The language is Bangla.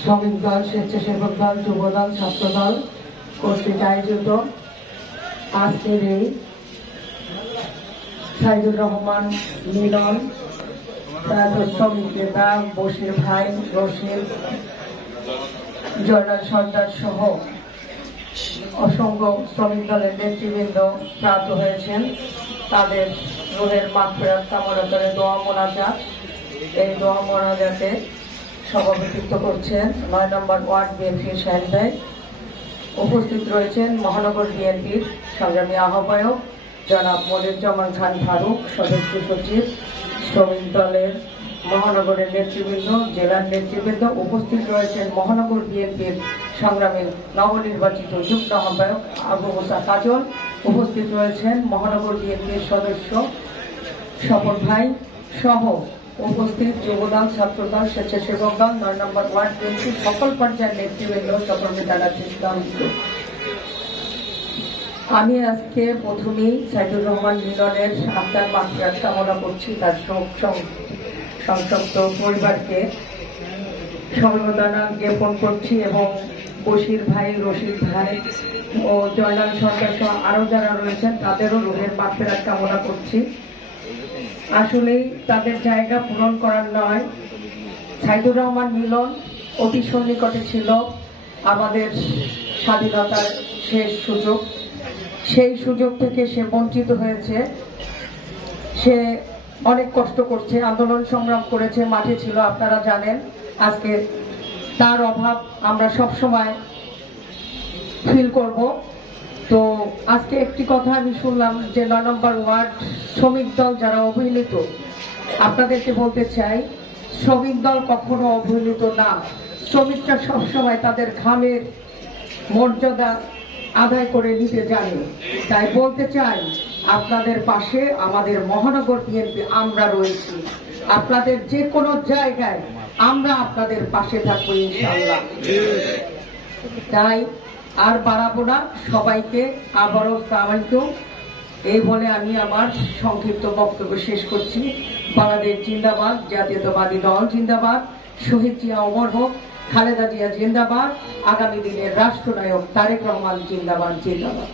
শ্রমিক দল, স্বেচ্ছাসেবক দল, যুব দল, ছাত্র দল কর্তৃক আয়োজিত আজকের এই সাইদুর রহমান মিলন শ্রমিক নেতা বশির ভাই, রশিদ, জয়নাল সর্দার সহ অসংখ্য শ্রমিক দলের নেতৃবৃন্দ প্রাপ্ত হয়েছেন। তাদের রুহের মাগফিরাত কামনা করে দোয়া মোনাজাত। এই দোয়া মোনাজাতে সভাপতিত্ব করছেন ৯ নম্বর ওয়ার্ড বিএনপির শাহিন ভাই। উপস্থিত রয়েছেন মহানগর বিএনপির সংগ্রামী আহ্বায়ক জনাব মনিরুজ্জামান খান ফারুক, সদস্য সচিব, শ্রমিক দলের মহানগরের নেতৃবৃন্দ, জেলার নেতৃবৃন্দ। উপস্থিত রয়েছেন মহানগর বিএনপির সংগ্রামী নবনির্বাচিত যুগ্ম আহ্বায়ক আবু মুসা কাজল। উপস্থিত রয়েছেন মহানগর বিএনপির সদস্য স্বপন ভাই সহ উপস্থিত যুবদল, ছাত্রদল, স্বেচ্ছাসেবক দল, ৯ নম্বর ওয়ার্ড বিএনপির সকল পর্যায়ের নেতৃবৃন্দ সকলকে জানাচ্ছি ইসলাম। আমি আজকে প্রথমেই সাইদুর রহমান মিলনের আত্মার মাগফিরাত কামনা করছি। তার সংক্ষপ্ত পরিবারকে সমবেদনা জ্ঞাপন করছি এবং বশির ভাই, রশিদ ভাই ও জয়নাল সরকার সহ আরো যারা রয়েছেন তাদেরও রুহের মাগফিরাত কামনা করছি। আসলেই তাদের জায়গা পূরণ করার নয়। সাইদুর রহমান মিলন অতি সন্নিকটে ছিল আমাদের স্বাধীনতার শেষ সুযোগ। সেই সুযোগ থেকে সে বঞ্চিত হয়েছে। সে অনেক কষ্ট করছে, আন্দোলন সংগ্রাম করেছে, মাঠে ছিল, আপনারা জানেন। আজকে তার অভাব আমরা সব সময় ফিল করব। তো আজকে একটি কথা আমি শুনলাম যে ৯ নম্বর ওয়ার্ড শ্রমিক দল যারা অবহেলিত, আপনাদেরকে বলতে চাই শ্রমিক দল কখনো অবহেলিত না। শ্রমিকরা সবসময় তাদের ঘামের মর্যাদা আদায় করে নিতে জানে। তাই বলতে চাই আপনাদের পাশে আমাদের মহানগর বিএনপি আমরা রয়েছি। আপনাদের যে কোনো জায়গায় আমরা আপনাদের পাশে থাকবো ইনশাআল্লাহ। তাই আর বাড়াবো না, সবাইকে আবারও সালামালাইকুম এই বলে আমি আমার সংক্ষিপ্ত বক্তব্য শেষ করছি। বাংলাদেশ জিন্দাবাদ, জাতীয়তাবাদী দল জিন্দাবাদ, শহীদ জিয়া অমর হোক, খালেদা জিয়া জিন্দাবাদ, আগামী দিনের রাষ্ট্রনায়ক তারেক রহমান জিন্দাবাদ জিন্দাবাদ।